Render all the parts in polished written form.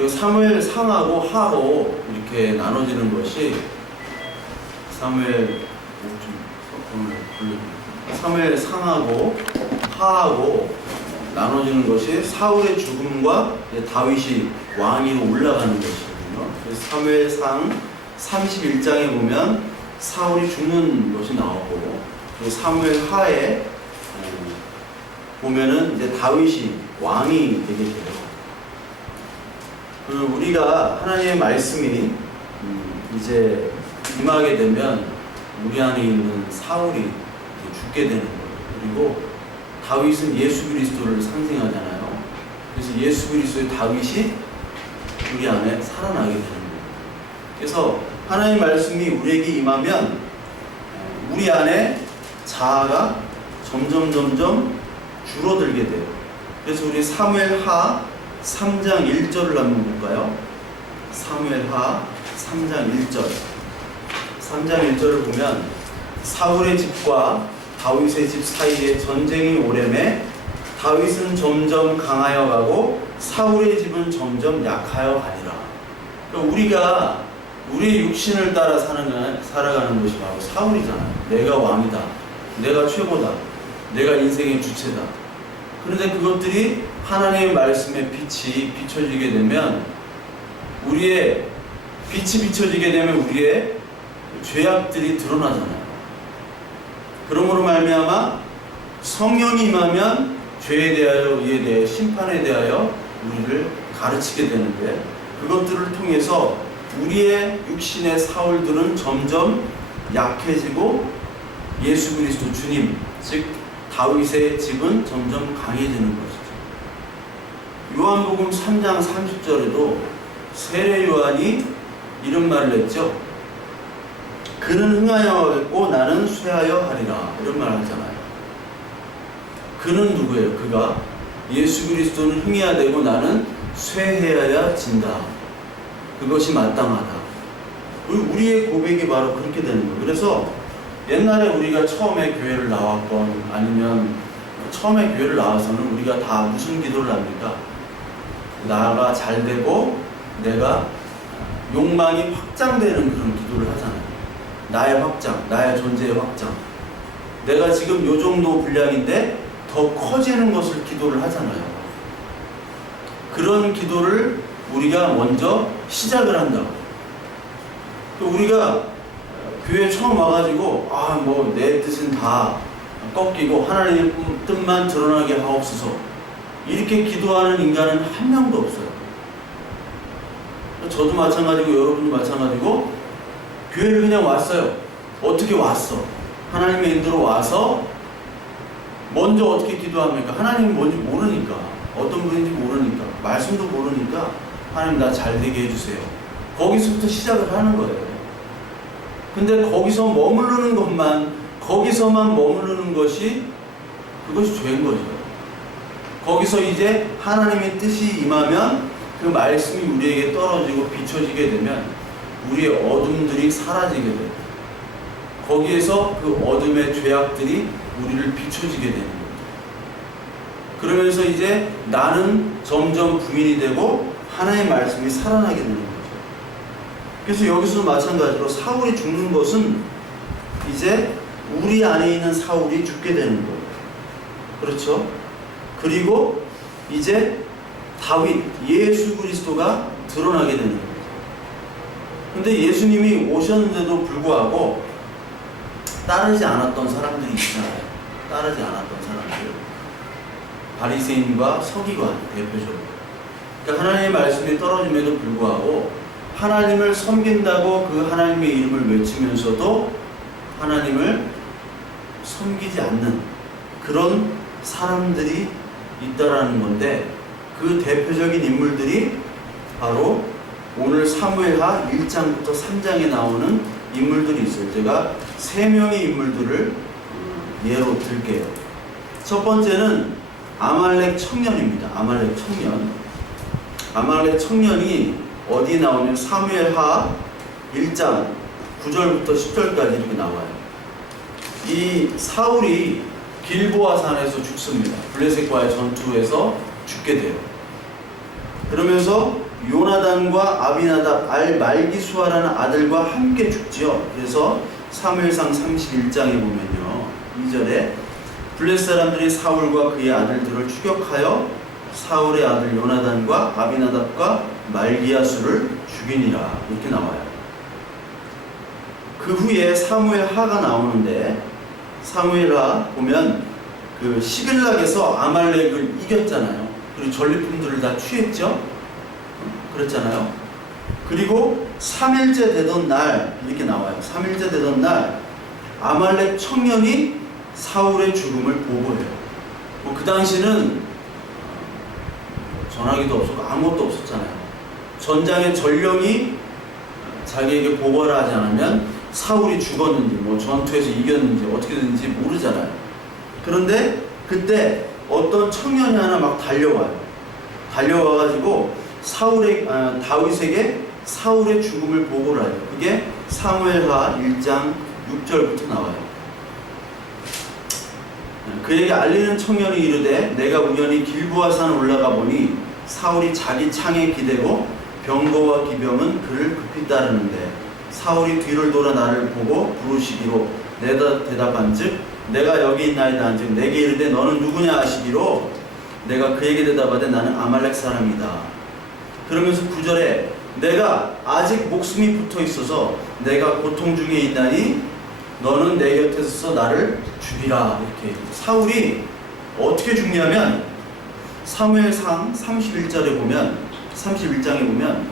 그리고 사무엘 상하고 하로 이렇게 나눠지는 것이 사무엘 상하고 하하고 나눠지는 것이 사울의 죽음과 다윗이 왕위로 올라가는 것이거든요. 그래서 사무엘 상 31장에 보면 사울이 죽는 것이 나오고, 그리고 사무엘 하에 보면은 이제 다윗이 왕이 되게 돼요. 우리가 하나님의 말씀이 이제 임하게 되면 우리 안에 있는 사울이 죽게 되는 거예요. 그리고 다윗은 예수 그리스도를 상징하잖아요. 그래서 예수 그리스도의 다윗이 우리 안에 살아나게 되는 거예요. 그래서 하나님의 말씀이 우리에게 임하면 우리 안에 자아가 점점 줄어들게 돼요. 그래서 우리 사무엘하 3장 1절을 한번 볼까요? 사무엘하 3장 1절. 3장 1절을 보면 사울의 집과 다윗의 집 사이에 전쟁이 오래매 다윗은 점점 강하여 가고 사울의 집은 점점 약하여 가니라. 그러니까 우리가 우리의 육신을 따라 살아가는 것이 바로 사울이잖아요. 내가 왕이다. 내가 최고다. 내가 인생의 주체다. 그런데 그것들이 하나님의 말씀에 빛이 비춰지게 되면 우리의 빛이 비춰지게 되면 우리의 죄악들이 드러나잖아요. 그러므로 말미암아 성령이 임하면 죄에 대하여, 의에 대하여, 심판에 대하여 우리를 가르치게 되는데, 그것들을 통해서 우리의 육신의 사울들은 점점 약해지고 예수 그리스도 주님, 즉 다윗의 집은 점점 강해지는 것이죠. 요한복음 3장 30절에도 세례 요한이 이런 말을 했죠. 그는 흥하였고 나는 쇠하여 하리라. 이런 말을 하잖아요. 그는 누구예요? 그가 예수 그리스도는 흥해야 되고 나는 쇠해야 진다. 그것이 마땅하다. 우리의 고백이 바로 그렇게 되는 거예요. 그래서 옛날에 우리가 처음에 교회를 나왔건 아니면 처음에 교회를 나와서는 우리가 다 무슨 기도를 합니까? 나가 잘 되고 내가 욕망이 확장되는 그런 기도를 하잖아요. 나의 확장, 나의 존재의 확장. 내가 지금 요 정도 분량인데 더 커지는 것을 기도를 하잖아요. 그런 기도를 우리가 먼저 시작을 한다고. 우리가 교회 처음 와가지고 뭐 내 뜻은 다 꺾이고 하나님의 뜻만 드러나게 하옵소서, 이렇게 기도하는 인간은 한 명도 없어요. 저도 마찬가지고 여러분도 마찬가지고 교회를 그냥 왔어요. 어떻게 왔어? 하나님의 인도로 와서 먼저 어떻게 기도합니까? 하나님이 뭔지 모르니까, 어떤 분인지 모르니까, 말씀도 모르니까 하나님 나 잘 되게 해주세요. 거기서부터 시작을 하는 거예요. 근데 거기서만 머무르는 것이 그것이 죄인 거죠. 거기서 이제 하나님의 뜻이 임하면 그 말씀이 우리에게 떨어지고 비춰지게 되면 우리의 어둠들이 사라지게 돼요. 거기에서 그 어둠의 죄악들이 우리를 비춰지게 되는 거예요. 그러면서 이제 나는 점점 부인이 되고 하나님의 말씀이 살아나게 되는 거죠. 그래서 여기서도 마찬가지로 사울이 죽는 것은 이제 우리 안에 있는 사울이 죽게 되는 거예요. 그렇죠? 그리고 이제 다윗, 예수 그리스도가 드러나게 되는 거예요. 근데 예수님이 오셨는데도 불구하고 따르지 않았던 사람들이 있잖아요. 따르지 않았던 사람들. 바리새인과 서기관 대표적으로. 그러니까 하나님의 말씀이 떨어짐에도 불구하고 하나님을 섬긴다고 그 하나님의 이름을 외치면서도 하나님을 섬기지 않는 그런 사람들이 있다라는 건데, 그 대표적인 인물들이 바로 오늘 사무엘하 1장부터 3장에 나오는 인물들이 있어요. 제가 3명의 인물들을 예로 들게요. 첫 번째는 아말렉 청년입니다. 아말렉 청년. 아말렉 청년이 어디에 나오냐면 사무엘하 1장 9절부터 10절까지 이렇게 나와요. 이 사울이 길보아 산에서 죽습니다. 블레셋과의 전투에서 죽게 돼요. 그러면서 요나단과 아비나답 말기수아라는 아들과 함께 죽지요. 그래서 사무엘상 31장에 보면요, 2절에 블레 사람들이 사울과 그의 아들들을 추격하여 사울의 아들 요나단과 아비나답과 말기야수를 죽이니라, 이렇게 나와요. 그 후에 사무엘하가 나오는데, 사무엘하 보면 그 시글락에서 아말렉을 이겼잖아요. 그리고 전리품들을 다 취했죠. 그랬잖아요. 그리고 3일째 되던 날, 이렇게 나와요. 3일째 되던 날 아말렉 청년이 사울의 죽음을 보고해요. 그 당시는 전화기도 없었고 아무것도 없었잖아요. 전장의 전령이 자기에게 보고를 하지 않으면 사울이 죽었는지 전투에서 이겼는지 어떻게든지 모르잖아요. 그런데 그때 어떤 청년이 하나 막 달려와가지고 다윗에게 사울의 죽음을 보고를 하죠. 그게 사무엘하 1장 6절부터 나와요. 그에게 알리는 청년이 이르되 내가 우연히 길보아산 올라가 보니 사울이 자기 창에 기대고 병거와 기병은 그를 급히 따르는데 사울이 뒤를 돌아 나를 보고 부르시기로 내가 대답한즉 내가 여기 있나이다 한즉 내게 이르되 너는 누구냐 하시기로 내가 그에게 대답하되 나는 아말렉 사람이다. 그러면서 9절에 내가 아직 목숨이 붙어 있어서 내가 고통 중에 있다니 너는 내 곁에 서서 나를 죽이라. 이렇게 사울이 어떻게 죽냐면 사무엘상 31장에 보면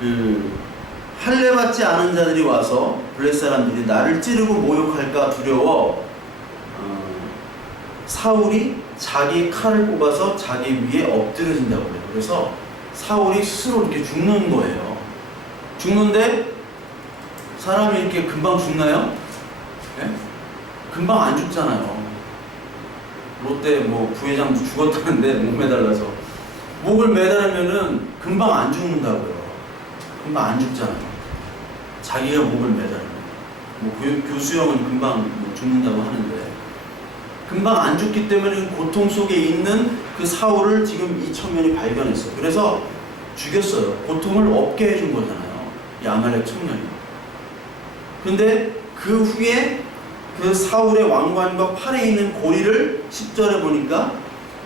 그 할례받지 않은 자들이 와서 블레 사람들이 나를 찌르고 모욕할까 두려워 사울이 자기 칼을 뽑아서 자기 위에 엎드려진다고 해요. 그래서 사울이 스스로 이렇게 죽는 거예요. 죽는데 사람이 이렇게 금방 죽나요? 네? 금방 안 죽잖아요. 롯데 부회장도 죽었다는데 목 매달라서 목을 매달으면은 금방 안 죽는다고요. 금방 안 죽잖아요. 자기가 목을 매달으면 교수형은 금방 죽는다고 하는데 금방 안 죽기 때문에 고통 속에 있는 그 사울을 지금 이 청년이 발견했어요. 그래서 죽였어요. 고통을 없게 해준 거잖아요, 이 아말렉 청년이. 근데 그 후에 그 사울의 왕관과 팔에 있는 고리를 10절에 보니까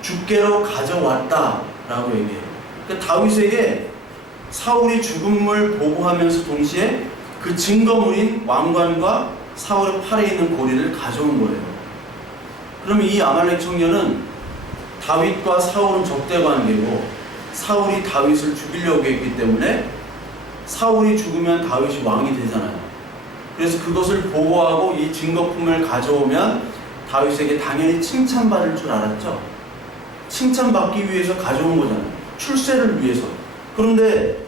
주께로 가져왔다라고 얘기해요. 그러니까 다윗에게 사울이 죽음을 보고하면서 동시에 그 증거물인 왕관과 사울의 팔에 있는 고리를 가져온 거예요. 그러면 이 아말렉 청년은 다윗과 사울은 적대 관계고 사울이 다윗을 죽이려고 했기 때문에 사울이 죽으면 다윗이 왕이 되잖아요. 그래서 그것을 보고하고 이 증거품을 가져오면 다윗에게 당연히 칭찬받을 줄 알았죠. 칭찬받기 위해서 가져온 거잖아요. 출세를 위해서. 그런데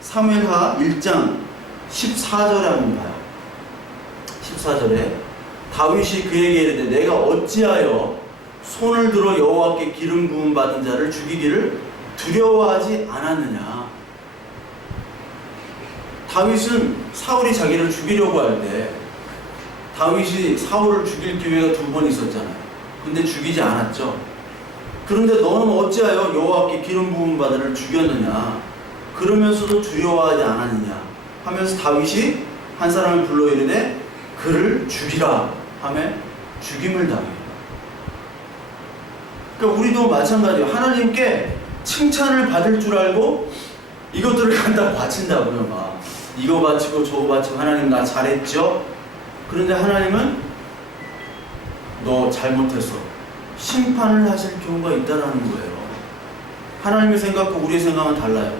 사무엘하 1장 14절에 한번 봐요. 14절에 다윗이 그에게 이르되 내가 어찌하여 손을 들어 여호와께 기름 부음 받은 자를 죽이기를 두려워하지 않았느냐. 다윗은 사울이 자기를 죽이려고 할 때 다윗이 사울을 죽일 기회가 2번 있었잖아요. 근데 죽이지 않았죠. 그런데 너는 어찌하여 여호와께 기름 부음 받은을 죽였느냐. 그러면서도 두려워하지 않았느냐 하면서 다윗이 한 사람을 불러 이르되 그를 죽이라 하며 죽임을 당해요. 그러니까 우리도 마찬가지예요. 하나님께 칭찬을 받을 줄 알고 이것들을 갖다 바친다고요. 막 이거 바치고 저거 바치고 하나님 나 잘했죠? 그런데 하나님은 너 잘못했어. 심판을 하실 경우가 있다는 거예요. 하나님의 생각과 우리의 생각은 달라요.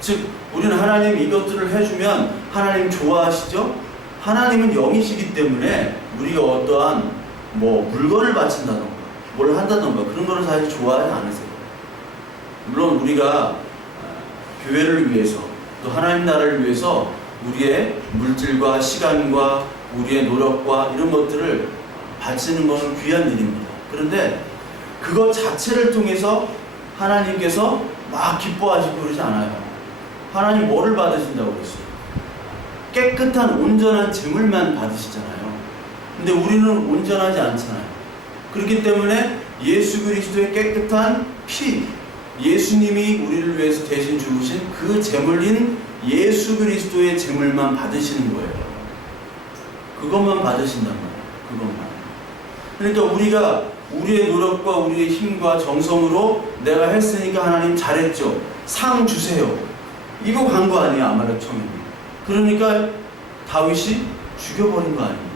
즉 우리는 하나님 이것들을 해주면 하나님 좋아하시죠? 하나님은 영이시기 때문에 우리가 어떠한 물건을 바친다던가 뭘 한다던가 그런 거를 사실 좋아하지 않으세요. 물론 우리가 교회를 위해서 또 하나님 나라를 위해서 우리의 물질과 시간과 우리의 노력과 이런 것들을 바치는 것은 귀한 일입니다. 그런데 그것 자체를 통해서 하나님께서 막 기뻐하시고 그러지 않아요. 하나님 뭐를 받으신다고 그랬어요? 깨끗한 온전한 제물만 받으시잖아요. 근데 우리는 온전하지 않잖아요. 그렇기 때문에 예수 그리스도의 깨끗한 피, 예수님이 우리를 위해서 대신 죽으신 그 제물인 예수 그리스도의 제물만 받으시는 거예요. 그것만 받으신단 말이에요. 그것만. 그러니까 우리가 우리의 노력과 우리의 힘과 정성으로 내가 했으니까 하나님 잘했죠. 상 주세요. 이거 간 거 아니에요. 아말렉 청년이. 그러니까 다윗이 죽여버린 거 아닙니까?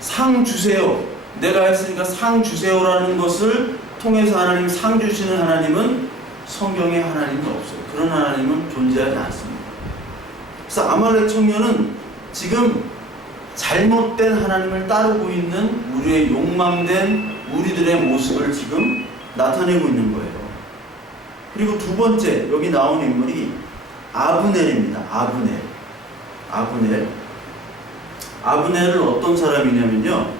상 주세요. 내가 했으니까 상 주세요라는 것을 통해서 하나님 상 주시는 하나님은 성경에 하나님이 없어요. 그런 하나님은 존재하지 않습니다. 그래서 아말렉 청년은 지금 잘못된 하나님을 따르고 있는 우리의 욕망된 우리들의 모습을 지금 나타내고 있는 거예요. 그리고 두 번째 여기 나온 인물이 아브넬입니다. 아브넬은 어떤 사람이냐면요,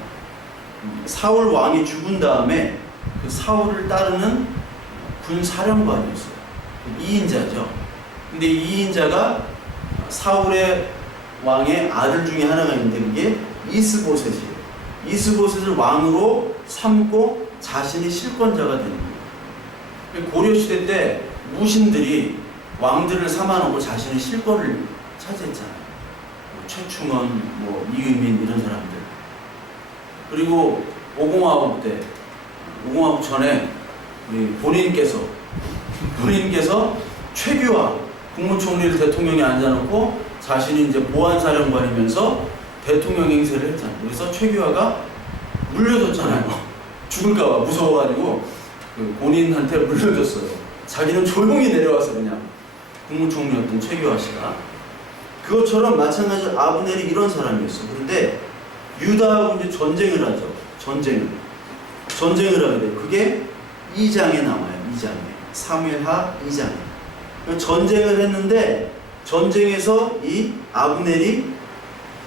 사울 왕이 죽은 다음에 그 사울을 따르는 군 사령관이었어요. 2인자죠. 근데 2인자가 사울의 왕의 아들 중에 하나가 있는데 그게 이스보셋이에요. 이스보셋을 왕으로 삼고 자신이 실권자가 되는 거예요. 고려시대 때 무신들이 왕들을 삼아놓고 자신의 실권을 차지했잖아요. 최충원, 이의민 이런 사람들. 그리고 오공화국 전에 우리 본인께서 최규하 국무총리를 대통령에 앉아놓고 자신이 이제 보안사령관이면서 대통령 행세를 했잖아요. 그래서 최규하가 물려줬잖아요. 죽을까봐 무서워가지고 본인한테 물려줬어요. 자기는 조용히 내려와서 그냥 국무총리였던 최규하 씨가. 그것처럼 마찬가지로 아브넬이 이런 사람이었어요. 그런데 유다하고 이제 전쟁을 하죠. 전쟁을 하게 돼요. 그게 2장에 나와요. 2장에. 사무엘하 2장에. 전쟁을 했는데 전쟁에서 이 아브넬이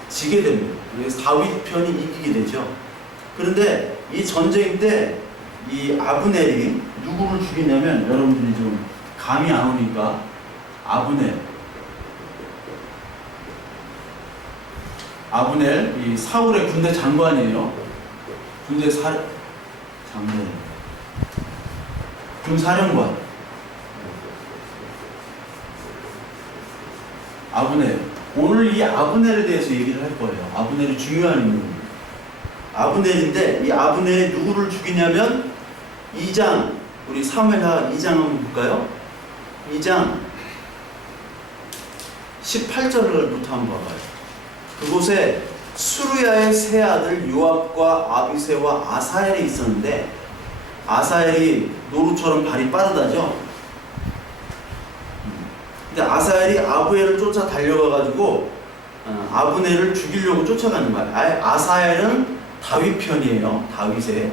지게 됩니다. 그래서 다윗 편이 이기게 되죠. 그런데 이 전쟁 때 이 아브넬이 누구를 죽이냐면, 여러분들이 좀 감이 안 오니까, 아브넬 이 사울의 군대 장관이에요. 군사령관. 아브넬. 오늘 이 아브넬에 대해서 얘기를 할 거예요. 아브넬이 중요한 인물입니다. 아브넬인데 이 아브넬이 누구를 죽이냐면 2장, 우리 사무엘하 2장 한번 볼까요? 2장 18절부터 한번 봐봐요. 그곳에 수르야의 세 아들 요압과 아비새와 아사엘이 있었는데, 아사엘이 노루처럼 발이 빠르다죠. 근데 아사엘이 아브엘을 쫓아 달려가가지고 아브넬을 죽이려고 쫓아가는 거예요. 아사엘은 다윗 편이에요. 다윗의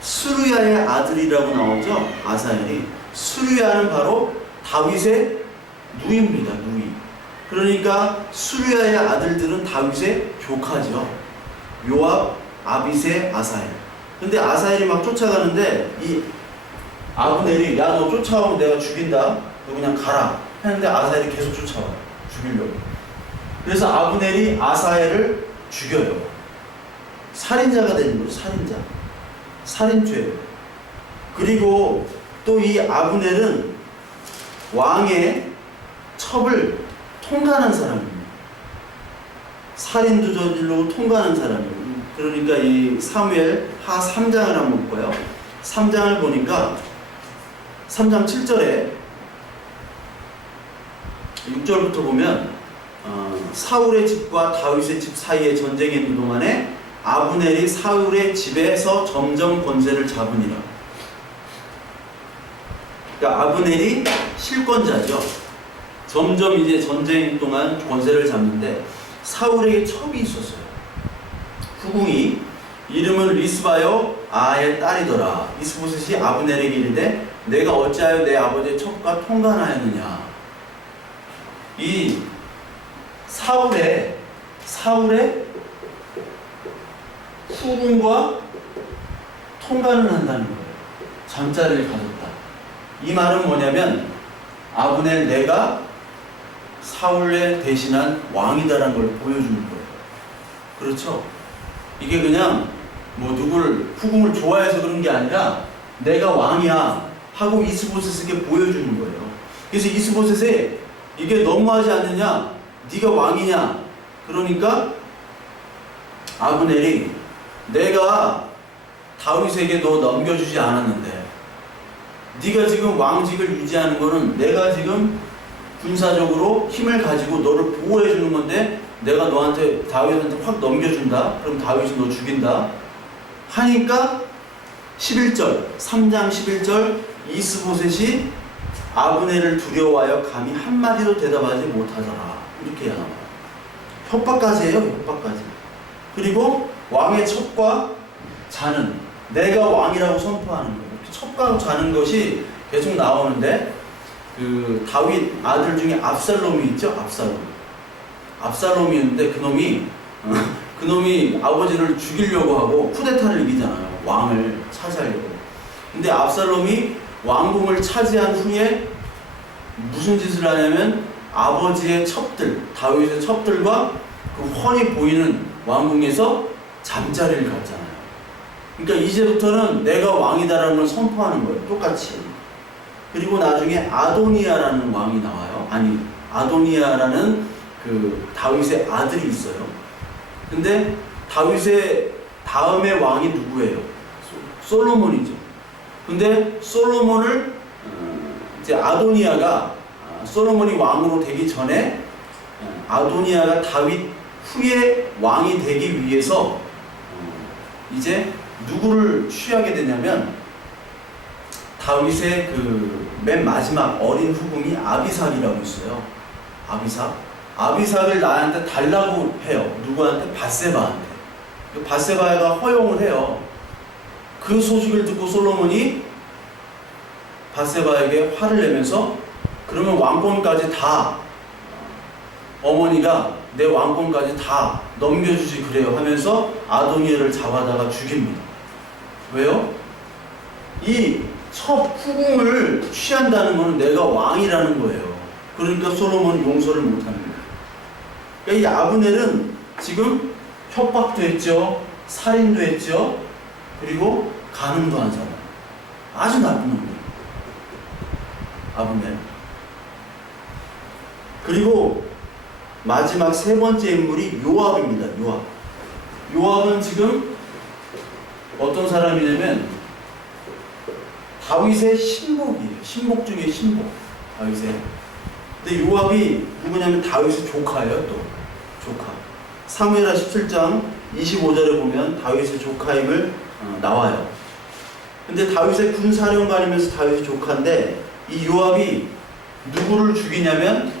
수르야의 아들이라고 나오죠. 아사엘이. 수르야는 바로 다윗의 누이입니다. 누이. 그러니까 수르야의 아들들은 다윗의 조카죠. 요압, 아비새, 아사엘. 근데 아사엘이 막 쫓아가는데 이 아브넬이, 야, 너 쫓아오면 내가 죽인다. 너 그냥 가라. 했는데 아사엘이 계속 쫓아와. 죽이려고. 그래서 아브넬이 아사엘을 죽여요. 살인자가 되는 거죠. 살인죄. 그리고 또 이 아브넬은 왕의 첩을 통과하는 사람입니다. 살인도 저지르고 통과하는 사람이에요. 그러니까 이 사무엘 하 3장을 한번 볼까요? 3장을 보니까 3장 7절에 6절부터 보면 사울의 집과 다윗의 집 사이에 전쟁이 있는 동안에 아브넬이 사울의 집에서 점점 권세를 잡으니라. 그러니까 아브넬이 실권자죠. 점점 이제 전쟁 동안 권세를 잡는데 사울에게 첩이 있었어요. 후궁이 이름은 리스바요 아의 딸이더라. 이스보셋이 아브넬에게 이르되 내가 어찌하여 내 아버지의 첩과 통관하였느냐. 이 사울의 후궁과 통관을 한다는 거예요. 잠자리를 가졌다. 이 말은 뭐냐면 아브넬, 내가 사울에 대신한 왕이다라는 걸 보여주는 거예요. 그렇죠? 이게 그냥 누굴 후궁을 좋아해서 그런 게 아니라 내가 왕이야 하고 이스보셋에게 보여주는 거예요. 그래서 이스보셋에 이게 너무하지 않느냐? 네가 왕이냐? 그러니까 아브넬이 내가 다윗에게 너 넘겨주지 않았는데 네가 지금 왕직을 유지하는 거는 내가 지금 군사적으로 힘을 가지고 너를 보호해 주는 건데 내가 너한테 다윗한테 확 넘겨준다? 그럼 다윗이 너 죽인다? 하니까 11절 3장 11절 이스보셋이 아브넬을 두려워하여 감히 한마디도 대답하지 못하더라. 이렇게 나와요. 협박까지 해요. 협박까지. 그리고 왕의 첩과 자는 내가 왕이라고 선포하는 거예요. 첩과 자는 것이 계속 나오는데 그 다윗 아들 중에 압살롬이 있죠. 압살롬이 있는데 그놈이 아버지를 죽이려고 하고 쿠데타를 이기잖아요. 왕을 차지하려고. 근데 압살롬이 왕궁을 차지한 후에 무슨 짓을 하냐면 아버지의 첩들, 다윗의 첩들과 그 훤히 보이는 왕궁에서 잠자리를 갔잖아요. 그러니까 이제부터는 내가 왕이다라는 걸 선포하는 거예요. 똑같이. 그리고 나중에 아도니아라는 왕이 나와요. 아니, 아도니아라는 그 다윗의 아들이 있어요. 근데 다윗의 다음의 왕이 누구예요? 솔로몬이죠. 근데 솔로몬을 이제 아도니아가 솔로몬이 왕으로 되기 전에 아도니아가 다윗 후에 왕이 되기 위해서 이제 누구를 취하게 되냐면 다윗의 그 맨 마지막 어린 후궁이 아비삭이라고 있어요. 아비삭을 나한테 달라고 해요. 누구한테? 밧세바한테. 밧세바가 허용을 해요. 그 소식을 듣고 솔로몬이 밧세바에게 화를 내면서 그러면 왕권까지 다 어머니가 내 왕권까지 다 넘겨주지 그래요 하면서 아도니아를 잡아다가 죽입니다. 왜요? 이 첫 후궁을 취한다는 것은 내가 왕이라는 거예요. 그러니까 솔로몬은 용서를 못하는 거예요. 그러니까 이 아브넬은 지금 협박도 했죠. 살인도 했죠. 그리고 간음도 한 사람. 아주 나쁜 놈이에요. 아브넬. 그리고 마지막 세 번째 인물이 요압입니다. 요압은 지금 어떤 사람이냐면 다윗의 신복이에요. 신복 중에 신복. 다윗의. 근데 요압이 누구냐면 다윗의 조카예요. 또 조카. 사무엘하 17장 25절에 보면 다윗의 조카임을 나와요. 근데 다윗의 군사령관이면서 다윗의 조카인데 이 요압이 누구를 죽이냐면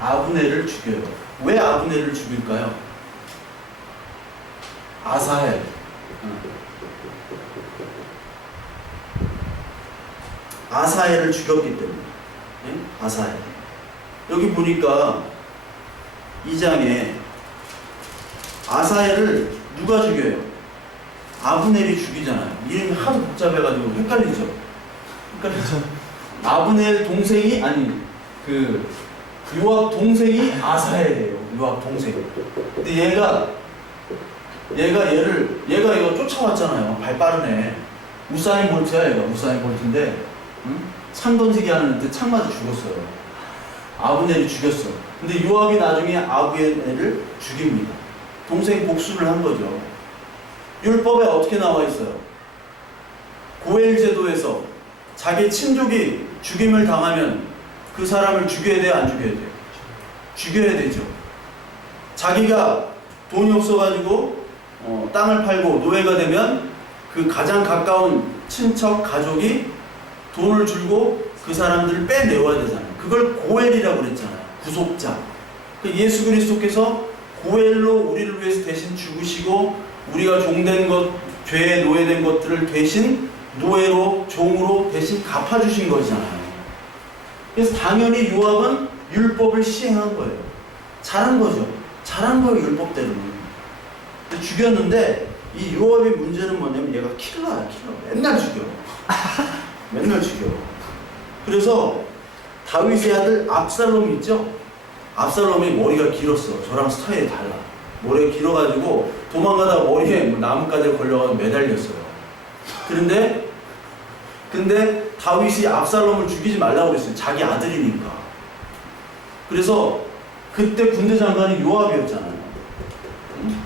아브넬을 죽여요. 왜 아브넬을 죽일까요? 아사헬. 아사헬을 죽였기 때문에. 네? 아사헬. 여기 보니까 2장에 아사헬을 누가 죽여요? 아브넬이 죽이잖아요. 이름이 하도 복잡해가지고 헷갈리죠. 아브넬 동생이 그 요압 동생이 아사헬이에요. 요압 동생. 근데 얘가 이거 쫓아왔잖아요. 발 빠르네. 우사인 볼트야 얘가. 우사인 볼트인데 창 던지기 하는데 창 맞아 죽었어요. 아브넬이 죽였어. 근데 요압이 나중에 아브넬을 죽입니다. 동생 복수를 한 거죠. 율법에 어떻게 나와 있어요? 고엘 제도에서 자기 친족이 죽임을 당하면 그 사람을 죽여야 돼요? 안 죽여야 돼요? 죽여야 되죠. 자기가 돈이 없어가지고 땅을 팔고 노예가 되면 그 가장 가까운 친척, 가족이 돈을 주고 그 사람들을 빼내와야 되잖아요. 그걸 고엘이라고 그랬잖아요. 구속자. 예수 그리스도께서 고엘로 우리를 위해서 대신 죽으시고 우리가 종된 것, 죄에 노예된 것들을 대신 노예로, 종으로 대신 갚아주신 것이잖아요. 그래서 당연히 요압은 율법을 시행한 거예요. 잘한 거죠. 잘한 거예요, 율법대로는. 죽였는데 이 요압의 문제는 뭐냐면 얘가 킬러야, 킬러. 맨날 죽여. 맨날 죽여. 그래서 다윗의 아들 압살롬이 있죠? 압살롬이 머리가 길었어. 저랑 스타일이 달라. 머리가 길어가지고 도망가다가 머리에 나뭇가지에 걸려가지고 매달렸어요. 그런데 근데 다윗이 압살롬을 죽이지 말라고 그랬어요. 자기 아들이니까. 그래서 그때 군대 장관이 요압이었잖아요. 응?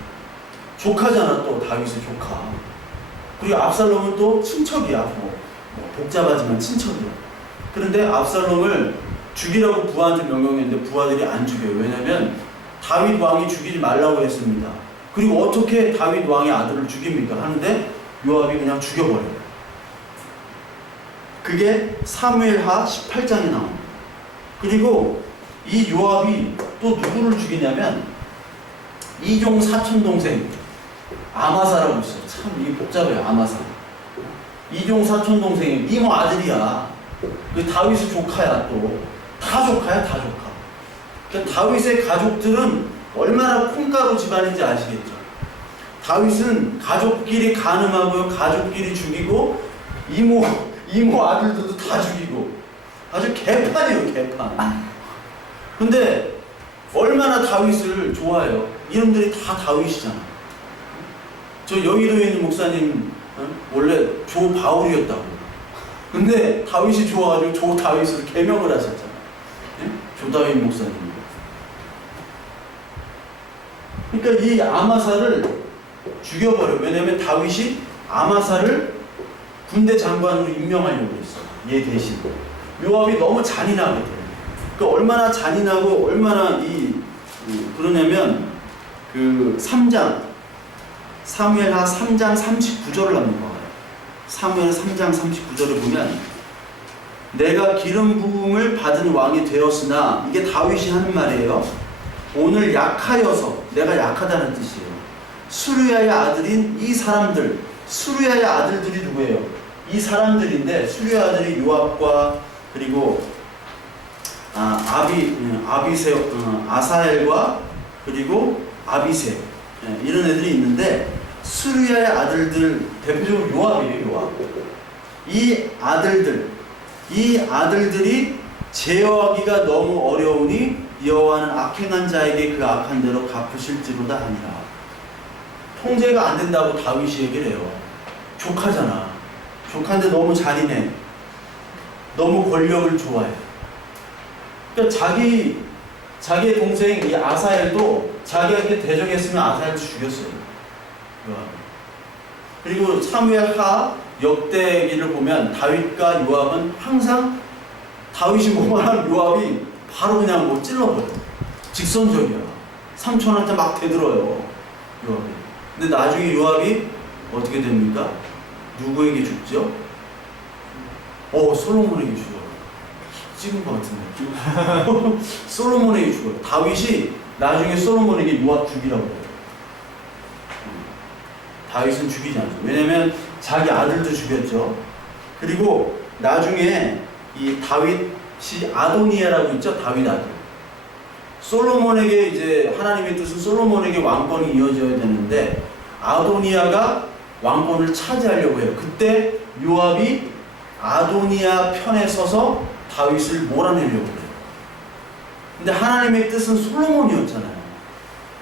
조카잖아, 또 다윗의 조카. 그리고 압살롬은 또 친척이야. 뭐 복잡하지만 친척이야. 그런데 압살롬을 죽이라고 부하한테 명령했는데 부하들이 안 죽여요. 왜냐면 다윗 왕이 죽이지 말라고 했습니다. 그리고 어떻게 다윗 왕의 아들을 죽입니까? 하는데 요압이 그냥 죽여버려요. 그게 사무엘하 18장에 나옵니다. 그리고 이 요압이 또 누구를 죽이냐면 이종 사촌 동생 아마사라고 있어요. 참 이게 복잡해요. 아마사. 이종 사촌 동생이 이모 아들이야. 그 다윗의 조카야. 또 다 조카야, 다 조카. 그러니까 다윗의 가족들은 얼마나 콩가루 집안인지 아시겠죠? 다윗은 가족끼리 간음하고요, 가족끼리 죽이고 이모 아들들도 다 죽이고 아주 개판이에요, 개판. 근데 얼마나 다윗을 좋아해요. 이름들이 다 다윗이잖아. 저 여의도에 있는 목사님 원래 조바울이었다고. 근데 다윗이 좋아가지고 조다윗으로 개명을 하셨잖아. 조다윗 목사님. 그러니까 이 아마사를 죽여버려. 왜냐면 다윗이 아마사를 군대 장관으로 임명하려고 했어. 얘 대신. 요압이 너무 잔인하거든. 그러니까 얼마나 잔인하고 얼마나 그러냐면 그 3장 사무엘하 3장 39절을 한번 봐요. 사무엘 3장 39절을 보면 내가 기름 부음을 받은 왕이 되었으나 이게 다윗이 하는 말이에요. 오늘 약하여서 내가 약하다는 뜻이에요. 수르야의 아들인 이 사람들, 수르야의 아들들이 누구예요? 이 사람들인데 수르야 아들이 요압과 그리고 아사엘과 그리고 아비세 이런 애들이 있는데 수르야의 아들들 대표적으로 요압이에요. 요압. 이 아들들이 제어하기가 너무 어려우니 여호와는 악행한 자에게 그 악한 대로 갚으실지로다 하니라. 통제가 안 된다고 다윗이 얘기를 해요. 조카잖아. 조카인데 너무 잔인해. 너무 권력을 좋아해. 그러니까 자기의 동생 이 아사엘도 자기에게 대적했으면 아사엘도 죽였어요. 그리고 사무엘하 역대기를 보면 다윗과 요압은 항상 다윗이 뭐만 하면 요압이 바로 그냥 뭐 찔러버려. 직선적이야. 삼촌한테 막 대들어요. 요압이. 근데 나중에 요압이 어떻게 됩니까? 누구에게 죽죠? 솔로몬에게 죽어요. 찍은 것 같은데. 솔로몬에게 죽어요. 다윗이 나중에 솔로몬에게 요압 죽이라고 해요. 다윗은 죽이지 않죠. 왜냐면 자기 아들도 죽였죠. 그리고 나중에 이 다윗이 아도니아라고 있죠. 다윗 아들. 솔로몬에게 이제 하나님의 뜻은 솔로몬에게 왕권이 이어져야 되는데 아도니아가 왕권을 차지하려고 해요. 그때 요압이 아도니아 편에 서서 다윗을 몰아내려고 해요. 근데 하나님의 뜻은 솔로몬이었잖아요.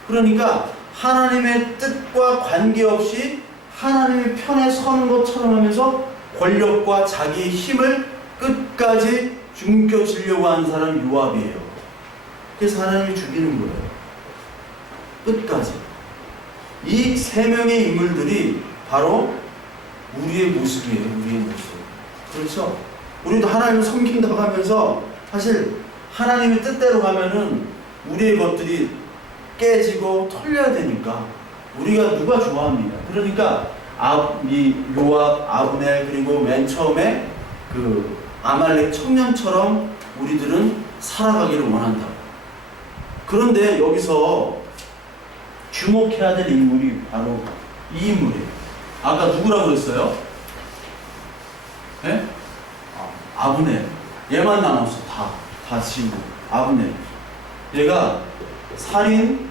그러니까 하나님의 뜻과 관계없이 하나님의 편에 서는 것처럼 하면서 권력과 자기의 힘을 끝까지 줌겨주려고 하는 사람이 요압이에요. 그래서 하나님이 죽이는 거예요. 끝까지. 이 세 명의 인물들이 바로 우리의 모습이에요. 우리의 모습. 그렇죠? 우리도 하나님을 섬긴다고 하면서 사실 하나님의 뜻대로 가면은 우리의 것들이 깨지고 털려야 되니까 우리가 누가 좋아합니까? 그러니까 이 요압, 아브넬 그리고 맨 처음에 그 아말렉 청년처럼 우리들은 살아가기를 원한다고. 그런데 여기서 주목해야 될 인물이 바로 이 인물이에요. 아까 누구라고 그랬어요? 네? 아브넬. 얘만 남았어. 다 친구. 아브넬. 얘가 살인,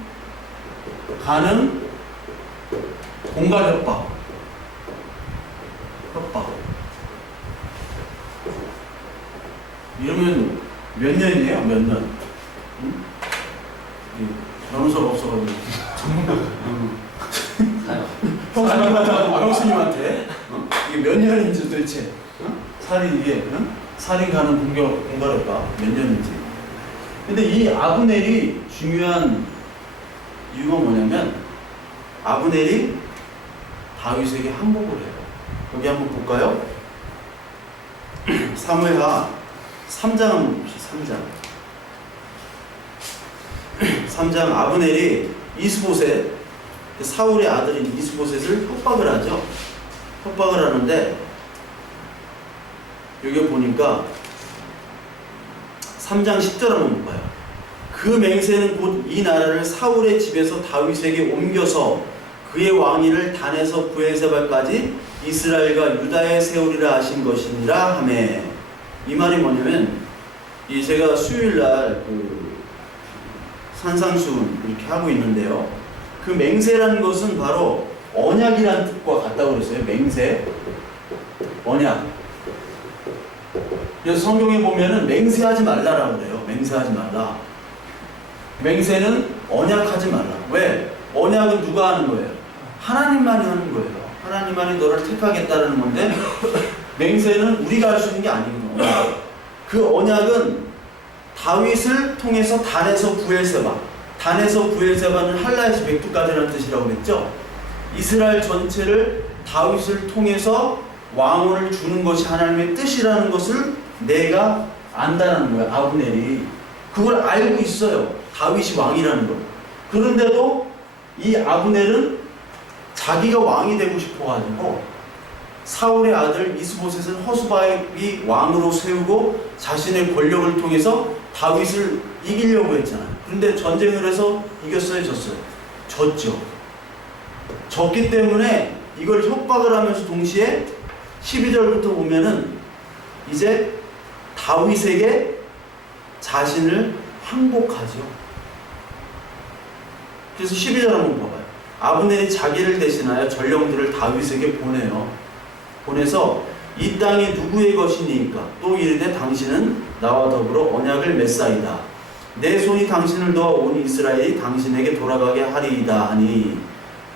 간음, 공갈 협박. 이러면 몇 년이에요? 몇 년? 응? 변호사가 없어가지고 형수님한테 이게 몇 년인지 도대체 살인 가는 공갈업가 몇 년인지. 근데 이 아브넬이 중요한 이유가 뭐냐면 아브넬이 다윗에게 항복을 해요. 여기 한번 볼까요? 사무엘하 3장 한번 봅시다. 3장 아브넬이 이스보셋, 사울의 아들인 이스보셋을 협박을 하죠. 협박을 하는데 여기 보니까 3장 10절 한번 봐요. 그 맹세는 곧 이 나라를 사울의 집에서 다윗에게 옮겨서 그의 왕위를 단에서 브엘세바까지 이스라엘과 유다에 세우리라 하신 것이니라 하매. 이 말이 뭐냐면 이 제가 수요일날 그 산상수훈 이렇게 하고 있는데요. 그 맹세라는 것은 바로 언약이라는 뜻과 같다고 그랬어요. 맹세, 언약. 그래서 성경에 보면은 맹세하지 말라라고 그래요. 맹세하지 말라. 맹세는 언약하지 말라. 왜? 언약은 누가 하는 거예요? 하나님만이 하는 거예요. 하나님만이 너를 택하겠다는 건데 맹세는 우리가 할 수 있는 게 아니거든요. 그 언약은 다윗을 통해서 단에서 브엘세바, 단에서 브엘세바는 할라에서 백두까지라는 뜻이라고 그랬죠. 이스라엘 전체를 다윗을 통해서 왕을 주는 것이 하나님의 뜻이라는 것을 내가 안다는 거예요. 아브넬이 그걸 알고 있어요. 다윗이 왕이라는 걸. 그런데도 이 아브넬은 자기가 왕이 되고 싶어가지고 사울의 아들 이스보셋을 허수바이 왕으로 세우고 자신의 권력을 통해서 다윗을 이기려고 했잖아요. 그런데 전쟁을 해서 이겼어요, 졌어요? 졌죠. 졌기 때문에 이걸 협박을 하면서 동시에 12절부터 보면은 이제 다윗에게 자신을 항복하죠. 그래서 12절 한번 봐봐요. 아브넬이 자기를 대신하여 전령들을 다윗에게 보내요. 보내서 이 땅이 누구의 것이니까 또 이르되 당신은 나와 더불어 언약을 맺사이다. 내 손이 당신을 도와 온 이스라엘이 당신에게 돌아가게 하리이다 하니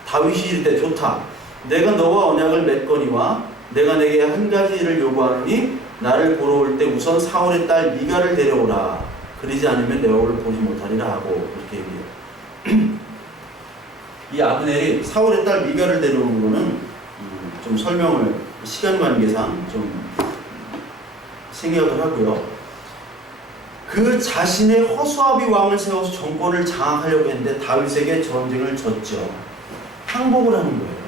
다윗이 이르되 좋다. 내가 너와 언약을 맺거니와 내가 내게 한 가지 일을 요구하노니 나를 보러 올 때 우선 사울의 딸 미가를 데려오라. 그러지 않으면 내 얼굴을 보지 못하리라 하고 이렇게 얘기해요. 이 아브넬이 사울의 딸 미가를 데려오는 거는 좀 설명을 시간 관계상 좀 생략을 하고요. 그 자신의 허수아비 왕을 세워서 정권을 장악하려고 했는데 다윗에게 전쟁을 졌죠. 항복을 하는 거예요.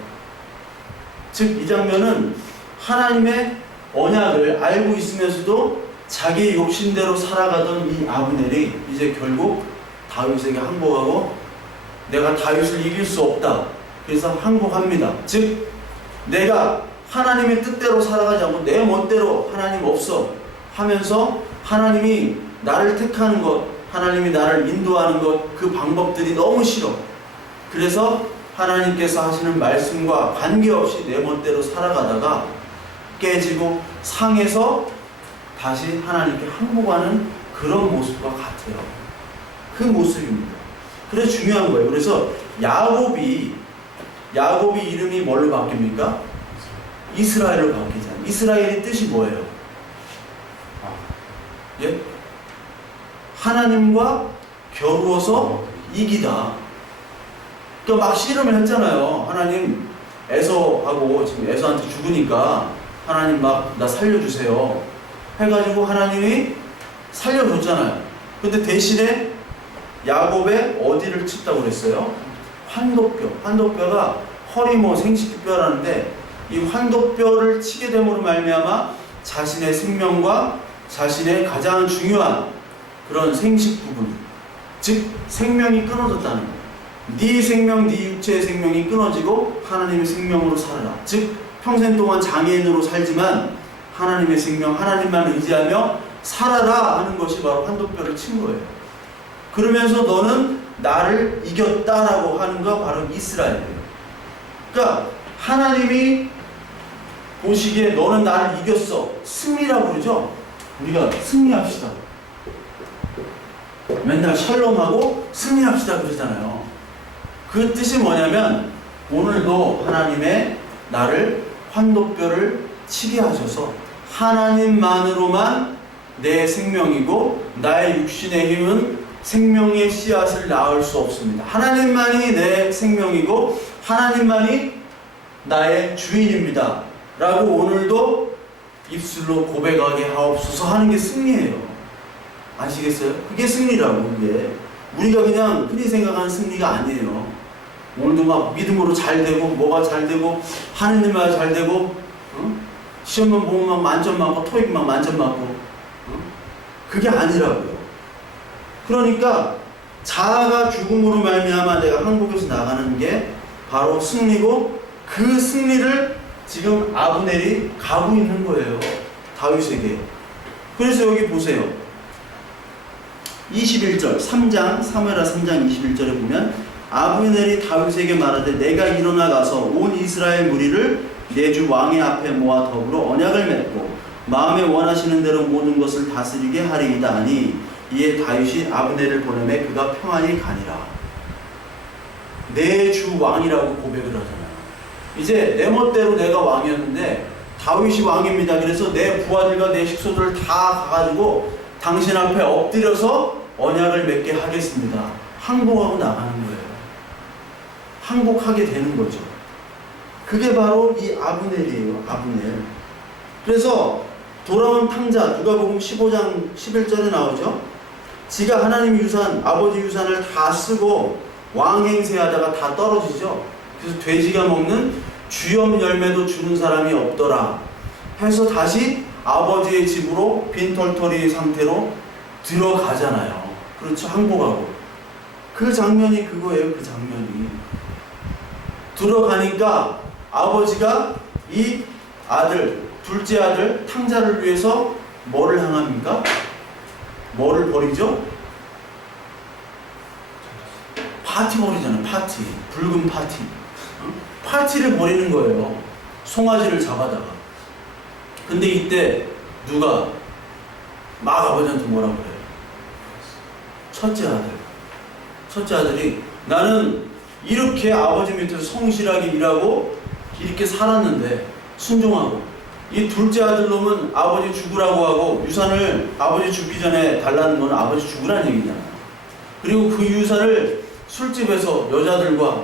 즉 이 장면은 하나님의 언약을 알고 있으면서도 자기의 욕심대로 살아가던 이 아브넬이 이제 결국 다윗에게 항복하고 내가 다윗을 이길 수 없다. 그래서 항복합니다. 즉 내가 하나님의 뜻대로 살아가지 않고 내 멋대로 하나님 없어 하면서 하나님이 나를 택하는 것, 하나님이 나를 인도하는 것, 그 방법들이 너무 싫어. 그래서 하나님께서 하시는 말씀과 관계없이 내 멋대로 살아가다가 깨지고 상해서 다시 하나님께 항복하는 그런 모습과 같아요. 그 모습입니다. 그래서 중요한 거예요. 그래서 야곱이 이름이 뭘로 바뀝니까? 이스라엘로 바뀌잖아요. 이스라엘의 뜻이 뭐예요? 예? 하나님과 겨루어서 이기다. 그러니까 막 씨름을 했잖아요. 하나님 에서하고 지금 에서한테 죽으니까 하나님 막 나 살려주세요 해가지고 하나님이 살려줬잖아요. 근데 대신에 야곱의 어디를 쳤다고 그랬어요? 환도뼈. 환도뼈가 허리 뭐 생식뼈라는데 이 환도뼈를 치게 됨으로 말미암아 자신의 생명과 자신의 가장 중요한 그런 생식 부분, 즉 생명이 끊어졌다는 거예요. 네 생명, 네 육체의 생명이 끊어지고 하나님의 생명으로 살아라. 즉 평생 동안 장애인으로 살지만 하나님의 생명, 하나님만 의지하며 살아라 하는 것이 바로 환도뼈를 친 거예요. 그러면서 너는 나를 이겼다라고 하는 거 바로 이스라엘이에요. 그러니까 하나님이 보시기에 너는 나를 이겼어. 승리라고 그러죠. 우리가 승리합시다. 맨날 샬롬하고 승리합시다 그러잖아요. 그 뜻이 뭐냐면 오늘도 하나님의 나를 환도뼈를 치게 하셔서 하나님만으로만 내 생명이고 나의 육신의 힘은 생명의 씨앗을 낳을 수 없습니다. 하나님만이 내 생명이고 하나님만이 나의 주인입니다. 라고 오늘도 입술로 고백하게 하옵소서 하는 게 승리예요. 아시겠어요? 그게 승리라고. 그게 우리가 그냥 흔히 생각하는 승리가 아니에요. 오늘도 막 믿음으로 잘 되고 뭐가 잘 되고 하는 일만 잘 되고 시험만 보면 막 만점 맞고 토익 막 만점 맞고 그게 아니라고요. 그러니까 자아가 죽음으로 말미암아 내가 항복해서 나가는 게 바로 승리고 그 승리를 지금 아브넬이 가고 있는 거예요. 다윗에게. 그래서 여기 보세요. 21절 3장 사무엘하 3장 21절에 보면 아브넬이 다윗에게 말하되 내가 일어나 가서 온 이스라엘 무리를 내 주 왕의 앞에 모아 더불어 언약을 맺고 마음에 원하시는 대로 모든 것을 다스리게 하리이다 하니 이에 다윗이 아브넬을 보내매 그가 평안히 가니라. 내 주 왕이라고 고백을 하잖아요. 이제 내 멋대로 내가 왕이었는데 다윗이 왕입니다. 그래서 내 부하들과 내 식소들을 다 가가지고 당신 앞에 엎드려서 언약을 맺게 하겠습니다. 항복하고 나가는 거예요. 항복하게 되는 거죠. 그게 바로 이 아브넬이에요. 아브넬. 그래서 돌아온 탕자 누가복음 15장 11절에 나오죠. 지가 하나님 유산, 아버지 유산을 다 쓰고 왕행세하다가 다 떨어지죠. 그래서 돼지가 먹는 주염 열매도 주는 사람이 없더라 해서 다시 아버지의 집으로 빈털터리 상태로 들어가잖아요. 그렇죠. 항복하고. 그 장면이 그거예요. 그 장면이. 들어가니까 아버지가 이 아들, 둘째 아들 탕자를 위해서 뭐를 향합니까? 뭐를 버리죠? 파티 버리잖아요. 파티. 붉은 파티. 파티를 버리는 거예요. 송아지를 잡아다가. 근데 이때 누가 막 아버지한테 뭐라고 그래요? 첫째 아들. 첫째 아들이 나는 이렇게 아버지 밑에서 성실하게 일하고 이렇게 살았는데 순종하고 이 둘째 아들 놈은 아버지 죽으라고 하고 유산을 아버지 죽기 전에 달라는 건 아버지 죽으라는 얘기잖아요. 그리고 그 유산을 술집에서 여자들과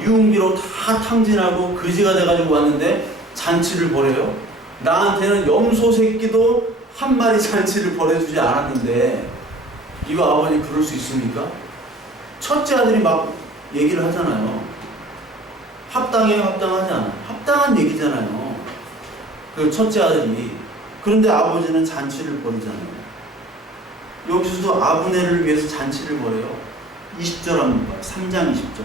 유흥비로 다 탕진하고 거지가 돼가지고 왔는데 잔치를 벌여요. 나한테는 염소 새끼도 한 마리 잔치를 벌여주지 않았는데 이거 아버지 그럴 수 있습니까? 첫째 아들이 막 얘기를 하잖아요. 합당해요? 합당하지 않아요? 합당한 얘기잖아요. 그 첫째 아들이. 그런데 아버지는 잔치를 벌이잖아요. 여기서도 아브넬을 위해서 잔치를 벌여요. 20절 한번 봐요. 3장 20절.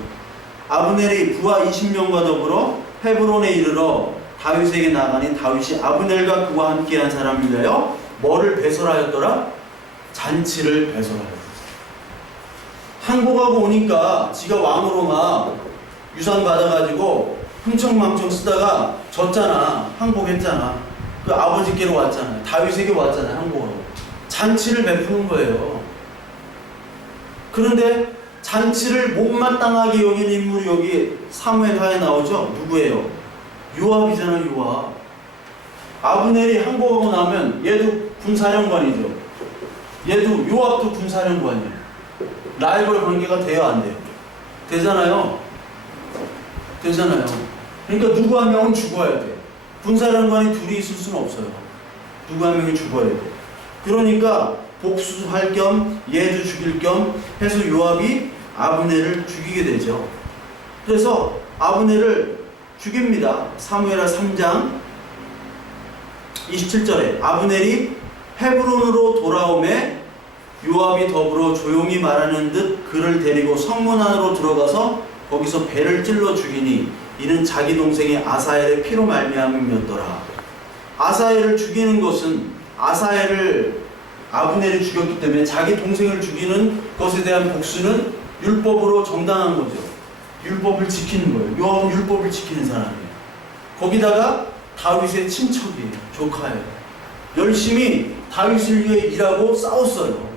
아브넬이 부하 20명과 더불어 헤브론에 이르러 다윗에게 나가니 다윗이 아브넬과 그와 함께한 사람을 위하여 뭐를 배설하였더라? 잔치를 배설하였다. 항복하고 오니까 지가 왕으로 막 유산 받아가지고 흥청망청 쓰다가 졌잖아. 항복했잖아. 그 아버지께로 왔잖아요. 다윗에게 왔잖아요. 항복하고. 잔치를 베푸는 거예요. 그런데 잔치를 못마땅하게 여긴 인물이 여기 사무엘하에 나오죠. 누구예요? 요압이잖아요. 요압. 아브넬이 항복하고 나면 얘도 군사령관이죠. 얘도 요압도 군사령관이에요. 라이벌 관계가 돼요? 안 돼요? 되잖아요. 되잖아요. 그러니까 누구 한 명은 죽어야 돼. 군사령관이 둘이 있을 수는 없어요. 누구 한 명이 죽어야 돼. 그러니까 복수할 겸 얘도 죽일 겸 해서 요압이 아브넬을 죽이게 되죠. 그래서 아브넬을 죽입니다. 사무엘하 3장 27절에 아브넬이 헤브론으로 돌아오매 요압이 더불어 조용히 말하는 듯 그를 데리고 성문 안으로 들어가서 거기서 배를 찔러 죽이니 이는 자기 동생의 아사엘의 피로 말미암음이었더라. 아사엘을 죽이는 것은 아브넬이 죽였기 때문에 자기 동생을 죽이는 것에 대한 복수는 율법으로 정당한 거죠. 율법을 지키는 거예요. 요압은 율법을 지키는 사람이에요. 거기다가 다윗의 친척이에요. 조카예요. 열심히 다윗을 위해 일하고 싸웠어요.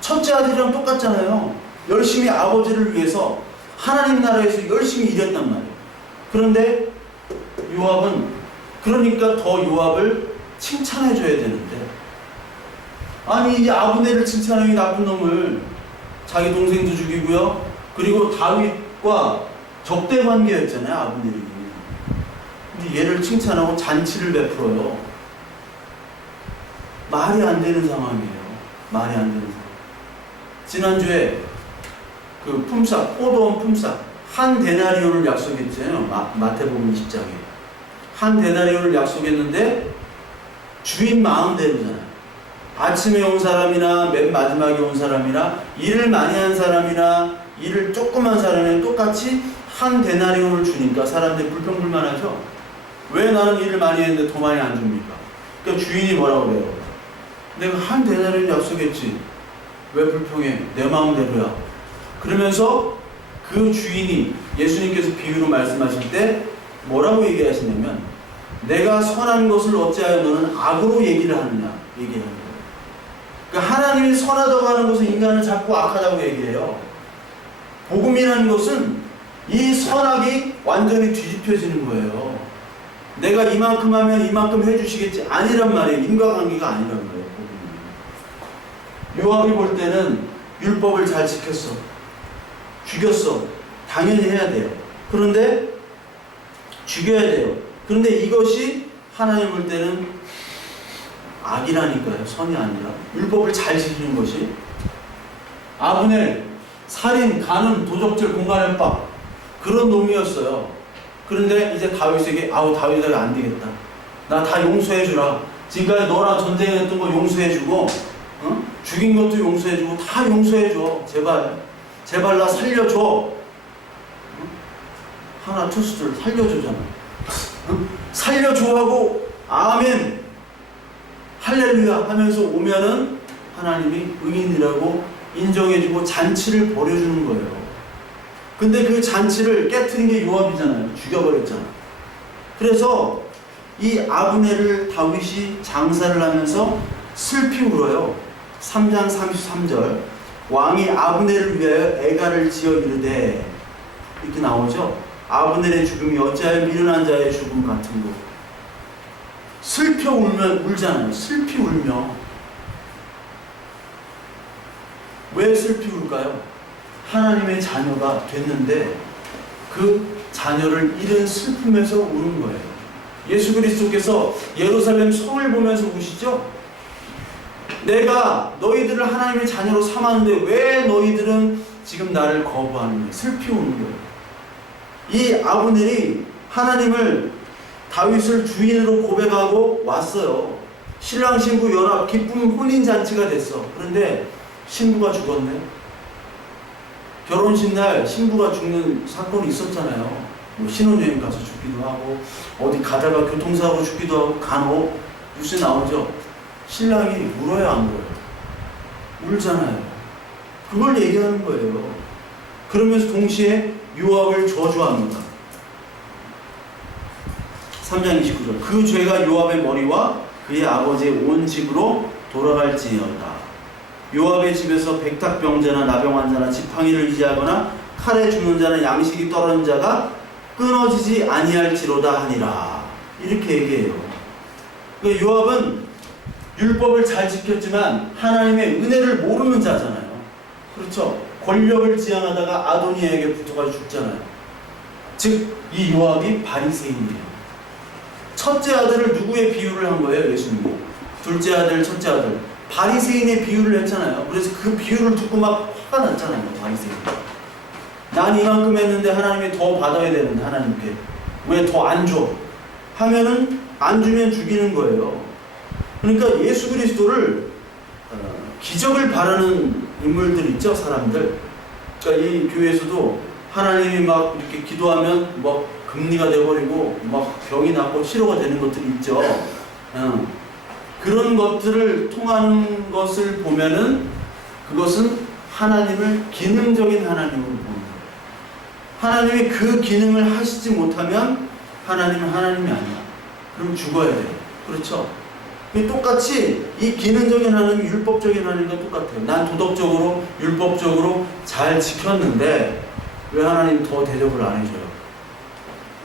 첫째 아들이랑 똑같잖아요. 열심히 아버지를 위해서 하나님 나라에서 열심히 일했단 말이에요. 그런데 요압은 그러니까 더 요압을 칭찬해줘야 되는데, 아니 이 아브넬을 칭찬하기 나쁜 놈을, 자기 동생도 죽이고요, 그리고 다윗과 적대 관계였잖아요 아브넬이. 근데 얘를 칭찬하고 잔치를 베풀어요. 말이 안 되는 상황이에요. 말이 안 되는 상황. 지난주에 그 품삯, 포도원 품삯 한 데나리온을 약속했잖아요. 마태복음 20장에 한 데나리온을 약속했는데 주인 마음대로잖아요. 아침에 온 사람이나 맨 마지막에 온 사람이나 일을 많이 한 사람이나 일을 조금 한 사람이나 똑같이 한 데나리온을 주니까 사람들이 불평불만하죠. 왜 나는 일을 많이 했는데 더 많이 안 줍니까? 그러니까 주인이 뭐라고 그래요? 내가 한 데나리온 약속했지, 왜 불평해? 내 마음대로야. 그러면서 그 주인이, 예수님께서 비유로 말씀하실 때 뭐라고 얘기하시냐면, 내가 선한 것을 어찌하여 너는 악으로 얘기를 하느냐 얘기하는 거예요. 그러니까 하나님이 선하다고 하는 것은 인간은 자꾸 악하다고 얘기해요. 복음이라는 것은 이 선악이 완전히 뒤집혀지는 거예요. 내가 이만큼 하면 이만큼 해주시겠지, 아니란 말이에요. 인과관계가 아니란 거예요. 요압이 볼 때는 율법을 잘 지켰어, 죽였어, 당연히 해야 돼요. 그런데 죽여야 돼요. 그런데 이것이 하나님 볼 때는 악이라니까요. 선이 아니라 율법을 잘 지키는 것이. 아브넬 살인, 간음, 도적질, 공간협박, 그런 놈이었어요. 그런데 이제 다윗에게, 다윗에게 안 되겠다, 나 다 용서해주라, 지금까지 너랑 전쟁했던 거 용서해주고, 죽인 것도 용서해주고 다 용서해줘, 제발 나 살려줘. 하나 투수들 살려주잖아. 살려줘 하고 아멘 할렐루야 하면서 오면은 하나님이 의인이라고 인정해주고 잔치를 벌여주는 거예요. 근데 그 잔치를 깨트린 게 요압이잖아요. 죽여버렸잖아. 그래서 이 아브넬을 다윗이 장사를 하면서 슬피 울어요. 3장 33절, 왕이 아브넬을 위하여 애가를 지어 이르되, 이렇게 나오죠. 아브넬의 죽음이 어찌하여 미련한 자의 죽음 같은 거. 슬퍼 울잖아요. 슬피 울며. 왜 슬피 울까요? 하나님의 자녀가 됐는데 그 자녀를 잃은 슬픔에서 우는 거예요. 예수 그리스도께서 예루살렘 성을 보면서 우시죠? 내가 너희들을 하나님의 자녀로 삼았는데 왜 너희들은 지금 나를 거부하느냐, 슬피 우는 거예요. 이 아브넬이 하나님을, 다윗을 주인으로 고백하고 왔어요. 신랑 신부 연합 기쁨 혼인잔치가 됐어. 그런데 신부가 죽었네. 결혼식 날 신부가 죽는 사건이 있었잖아요. 뭐 신혼여행 가서 죽기도 하고, 어디 가다가 교통사고 죽기도 하고, 간혹 뉴스에 나오죠. 신랑이 울어요, 안 울어요? 울잖아요. 그걸 얘기하는 거예요. 그러면서 동시에 요압을 저주합니다. 3장 29절, 그 죄가 요압의 머리와 그의 아버지의 온 집으로 돌아갈지어다. 요압의 집에서 백탁병자나 나병환자나 지팡이를 의지하거나 칼에 죽는 자나 양식이 떨어진 자가 끊어지지 아니할지로다 하니라. 이렇게 얘기해요. 그러니까 요압은 율법을 잘 지켰지만 하나님의 은혜를 모르는 자잖아요. 그렇죠? 권력을 지향하다가 아도니아에게 붙어가지고 죽잖아요. 즉 이 요압이 바리새인이에요. 첫째 아들을 누구의 비유를 한 거예요? 예수님이. 둘째 아들, 첫째 아들, 바리새인의 비유를 했잖아요. 그래서 그 비유를 듣고 막 화가 났잖아요. 바리새인. 난 이만큼 했는데 하나님이 더 받아야 되는데 하나님께 왜 더 안 줘? 하면은 안 주면 죽이는 거예요. 그러니까 예수 그리스도를 기적을 바라는 인물들 있죠, 사람들. 그러니까 이 교회에서도 하나님이 막 이렇게 기도하면 막 금리가 돼버리고 막 병이 낫고 치료가 되는 것들이 있죠. 그런 것들을 통하는 것을 보면은 그것은 하나님을 기능적인 하나님으로 보는 거예요. 하나님이 그 기능을 하시지 못하면 하나님은 하나님이 아니야. 그럼 죽어야 돼요. 그렇죠? 똑같이 이 기능적인 하나님, 율법적인 하나님과 똑같아요. 난 도덕적으로, 율법적으로 잘 지켰는데 왜 하나님 더 대접을 안 해줘요?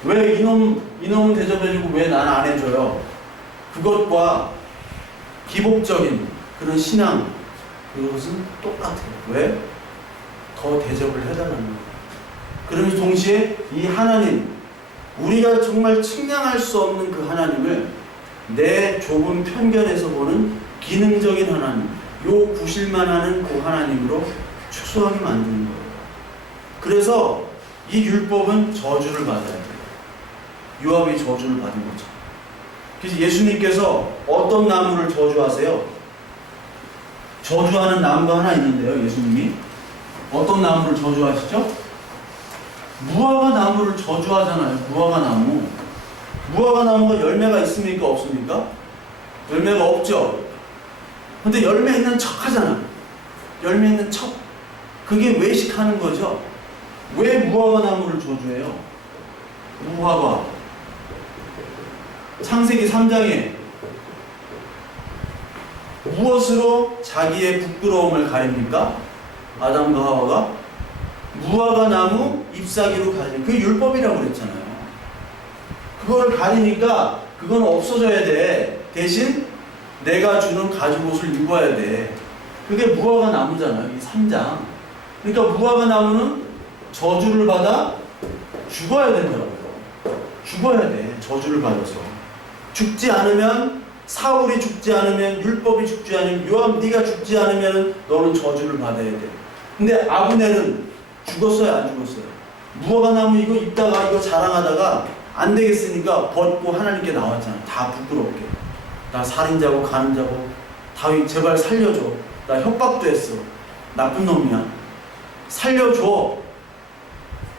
왜 이놈은 대접해주고 왜 나는 안 해줘요? 그것과 기복적인 그런 신앙, 그것은 똑같아요. 왜? 더 대접을 해달라는 거예요. 그러면서 동시에 이 하나님, 우리가 정말 측량할 수 없는 그 하나님을 내 좁은 편견에서 보는 기능적인 하나님, 요 구실만 하는 그 하나님으로 축소하게 만드는 거예요. 그래서 이 율법은 저주를 받아야 돼요. 요압이 저주를 받은 거죠. 그래서 예수님께서 어떤 나무를 저주하세요? 저주하는 나무가 하나 있는데요. 예수님이 어떤 나무를 저주하시죠? 무화과 나무를 저주하잖아요. 무화과 나무. 무화과 나무가 열매가 있습니까? 없습니까? 열매가 없죠. 근데 열매 있는 척 하잖아. 열매 있는 척. 그게 외식하는 거죠. 왜 무화과 나무를 저주해요? 무화과. 창세기 3장에 무엇으로 자기의 부끄러움을 가립니까? 아담과 하와가 무화과 나무 잎사귀로 가리는 그 율법이라고 그랬잖아요. 그거를 가리니까 그건 없어져야 돼. 대신 내가 주는 가죽옷을 입어야 돼. 그게 무화과 나무잖아요. 이 3장. 그러니까 무화과 나무는 저주를 받아 죽어야 된다고요. 죽어야 돼. 저주를 받아서. 죽지 않으면, 사울이 죽지 않으면, 율법이 죽지 않으면, 요압 네가 죽지 않으면 너는 저주를 받아야 돼. 근데 아브넬은 죽었어요, 안 죽었어요? 무화과 나무 이거 입다가 이거 자랑하다가 안 되겠으니까 벗고 하나님께 나왔잖아. 다 부끄럽게. 나 살인자고 가는 자고 다윗 제발 살려줘. 나 협박도 했어. 나쁜 놈이야. 살려줘.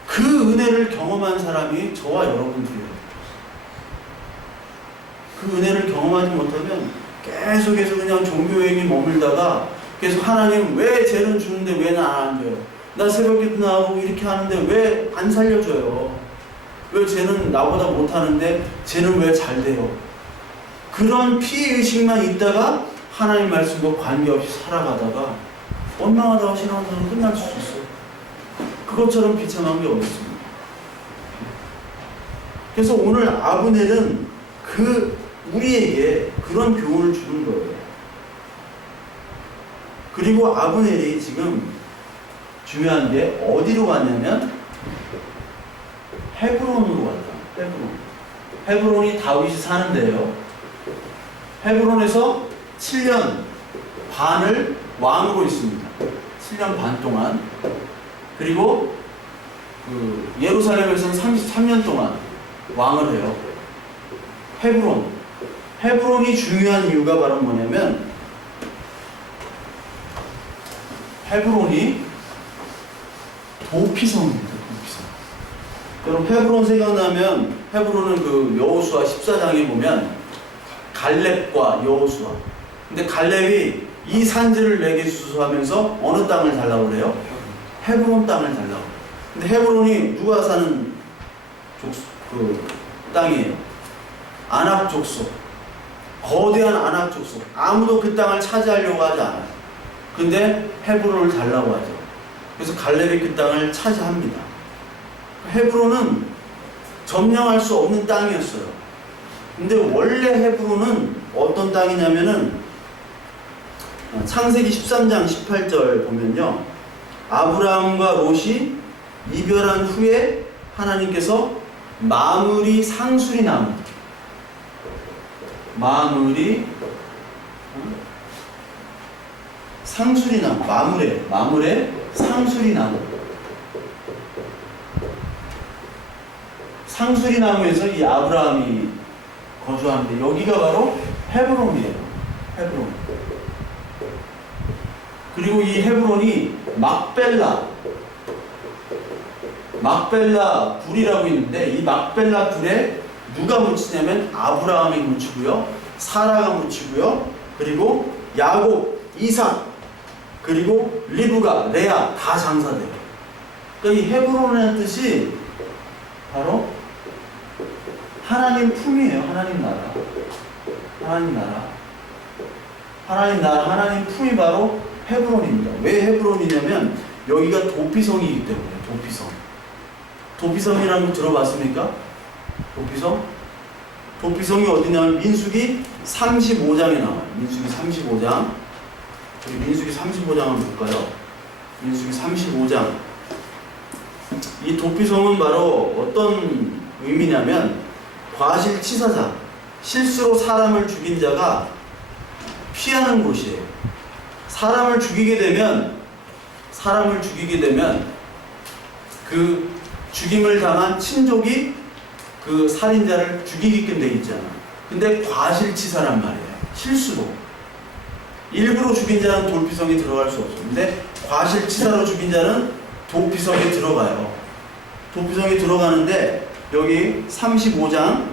그 은혜를 경험한 사람이 저와 여러분들이에요. 그 은혜를 경험하지 못하면 계속해서 그냥 종교행위 머물다가 계속 하나님 왜 쟤는 주는데 왜 나 안 줘요? 나 새벽기도 나오고 이렇게 하는데 왜 안 살려줘요? 왜 쟤는 나보다 못하는데 쟤는 왜 잘 돼요? 그런 피해의식만 있다가 하나님 말씀과 관계없이 살아가다가 원망하다가 신앙생활은 끝날 수 있어요. 그것처럼 비참한 게 어디 있습니까? 그래서 오늘 아브넬은 우리에게 그런 교훈을 주는 거예요. 그리고 아브넬이 지금 중요한 게 어디로 갔냐면 헤브론으로 갔다. 헤브론이 다윗이 사는데요. 헤브론에서 7년 반을 왕으로 있습니다. 7년 반 동안. 그리고 예루살렘에서는 33년 동안 왕을 해요. 헤브론이 중요한 이유가 바로 뭐냐면 헤브론이 도피성입니다. 도피성. 여러분 헤브론 생각나면 헤브론은 그 여호수아 14장에 보면 갈렙과 여호수아. 근데 갈렙이 이 산지를 내게 주소하면서 어느 땅을 달라고 그래요? 헤브론 땅을 달라고. 근데 헤브론이 누가 사는 땅이에요? 아낙 족속. 거대한 아낙 족속. 아무도 그 땅을 차지하려고 하지 않아요. 근데 헤브론을 달라고 하죠. 그래서 갈렙이 그 땅을 차지합니다. 헤브론은 점령할 수 없는 땅이었어요. 근데 원래 헤브론은 어떤 땅이냐면은 창세기 13장 18절 보면요. 아브라함과 롯이 이별한 후에 하나님께서 마므리 상수리 나무, 상수리나무, 마므레 상수리나무. 상수리나무에서 이 아브라함이 거주하는데 여기가 바로 헤브론이에요. 헤브론. 그리고 이 헤브론이 막벨라 불이라고 있는데 이 막벨라 불에 누가 묻히냐면 아브라함이 묻히고요, 사라가 묻히고요, 그리고 야곱, 이삭, 그리고 리브가, 레아 다 장사돼요. 그러니까 이 헤브론이라는 뜻이 바로 하나님 품이에요. 하나님 나라, 하나님 품이 바로 헤브론입니다. 왜 헤브론이냐면 여기가 도피성이기 때문에. 도피성이라는 거 들어봤습니까? 도피성? 도피성이 어디냐면 민수기 35장에 나와요. 민수기 35장. 우리 민수기 35장 한번 볼까요? 민수기 35장. 이 도피성은 바로 어떤 의미냐면 과실치사자, 실수로 사람을 죽인 자가 피하는 곳이에요. 사람을 죽이게 되면 그 죽임을 당한 친족이 그 살인자를 죽이게끔 돼 있잖아. 근데 과실치사란 말이에요. 실수로. 일부러 죽인 자는 도피성에 들어갈 수 없어. 근데 과실치사로 죽인 자는 도피성에 들어가요. 도피성에 들어가는데 여기 35장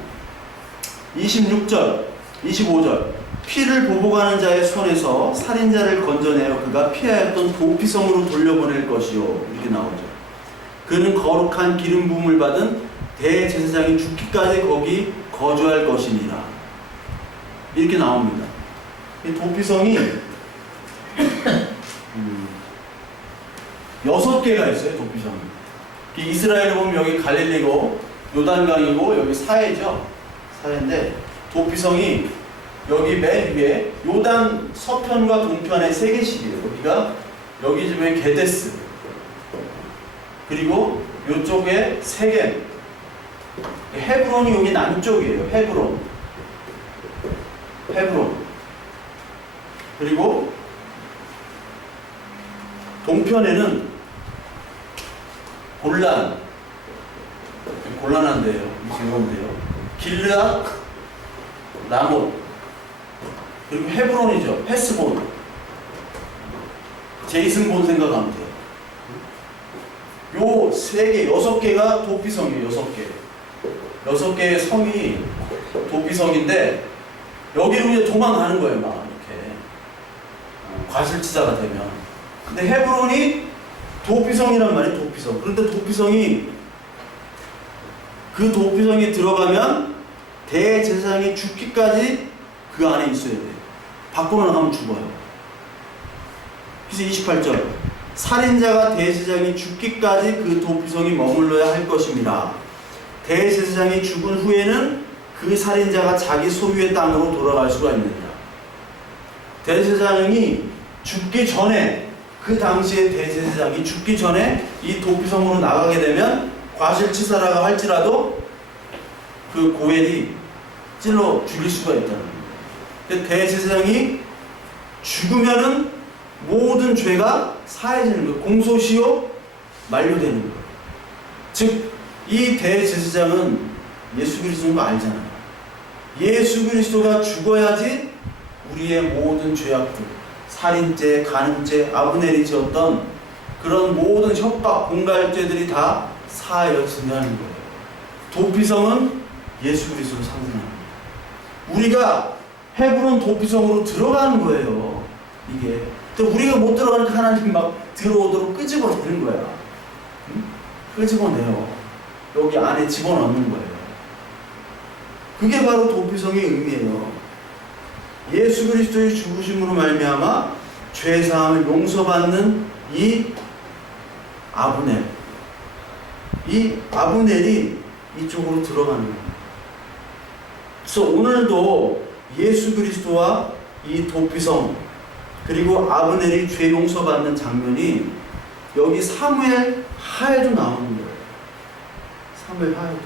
26절, 25절 피를 보복하는 자의 손에서 살인자를 건져내어 그가 피하였던 도피성으로 돌려보낼 것이요. 이렇게 나오죠. 그는 거룩한 기름 부음을 받은 대제사장이 죽기까지 거기 거주할 것이니라. 이렇게 나옵니다. 이 도피성이 6개가 있어요. 도피성이. 이스라엘을 보면 여기 갈릴리고 요단강이고 여기 사해죠. 사해인데 도피성이 여기 맨 위에 요단 서편과 동편에 3개씩이에요. 여기가 여기쯤에 게데스, 그리고 이쪽에 세겜, 헤브론이 여기 남쪽이에요. 헤브론. 그리고 동편에는 곤란한데요. 이렇게요. 길르앗, 라못, 그리고 헤브론이죠. 헤스본. 제이슨본 생각하면 돼요. 요 6개가 도피성이에요. 6개. 6개의 성이 도피성인데 여기로 이제 도망가는 거예요. 막 이렇게 과실치사가 되면. 근데 헤브론이 도피성이란 말이에요. 도피성. 그런데 그 도피성에 들어가면 대제사장이 죽기까지 그 안에 있어야 돼요. 밖으로 나가면 죽어요. 그래서 28절 살인자가 대제사장이 죽기까지 그 도피성이 머물러야 할 것입니다. 대제사장이 죽은 후에는 그 살인자가 자기 소유의 땅으로 돌아갈 수가 있느니라. 대제사장이 죽기 전에, 그 당시에 대제사장이 죽기 전에 이 도피성으로 나가게 되면 과실치사라고 할지라도 그 고엘이 찔러 죽일 수가 있다는 겁니다. 근데 대제사장이 죽으면은 모든 죄가 사해지는 거예요. 공소시효 만료되는 거예요. 즉, 이 대제사장은 예수 그리스도인 거 알잖아요. 예수 그리스도가 죽어야지 우리의 모든 죄악들, 살인죄, 간음죄, 아브넬이 지었던 그런 모든 협박, 공갈죄들이 다 사하여진다는 거예요. 도피성은 예수 그리스도를 상징합니다. 우리가 헤브론 도피성으로 들어가는 거예요. 이게. 근데 우리가 못 들어가니까 하나님 막 들어오도록 끄집어내는 거야. 응? 끄집어내요. 여기 안에 집어넣는 거예요. 그게 바로 도피성의 의미예요. 예수 그리스도의 죽으심으로 말미암아 죄사함을 용서받는 이 아브넬, 이 아브넬이 이쪽으로 들어가는 거예요. 그래서 오늘도 예수 그리스도와 이 도피성 그리고 아브넬이 죄 용서받는 장면이 여기 사무엘 하에도 나오는 거예요. 사무엘 하에도.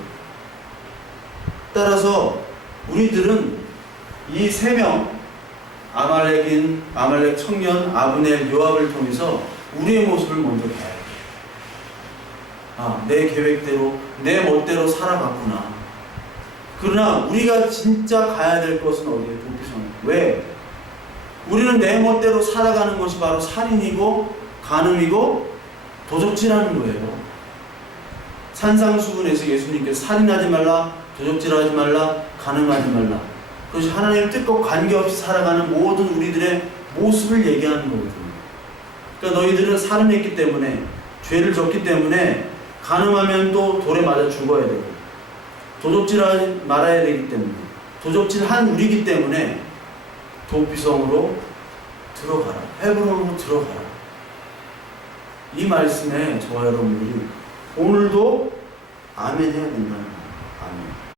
따라서 우리들은 이 3명, 아말렉 청년, 아브넬, 요압을 통해서 우리의 모습을 먼저 봐야 돼. 아, 내 계획대로, 내 멋대로 살아갔구나. 그러나 우리가 진짜 가야 될 것은 어디에? 도피성. 왜? 우리는 내 멋대로 살아가는 것이 바로 살인이고 간음이고 도적질하는 거예요. 산상수훈에서 예수님께서 살인하지 말라, 도적질하지 말라, 간음하지 말라. 그것이 하나님의 뜻과 관계없이 살아가는 모든 우리들의 모습을 얘기하는 거거든요. 그러니까 너희들은 살인했기 때문에, 죄를 졌기 때문에 간음하면 또 돌에 맞아 죽어야 되고, 도적질하지 말아야 되기 때문에, 도적질한 우리이기 때문에 도피성으로 들어가라. 헤브론으로 들어가라. 이 말씀에 저와 여러분들이 오늘도 아멘 해야 된다는 거예요. 아멘.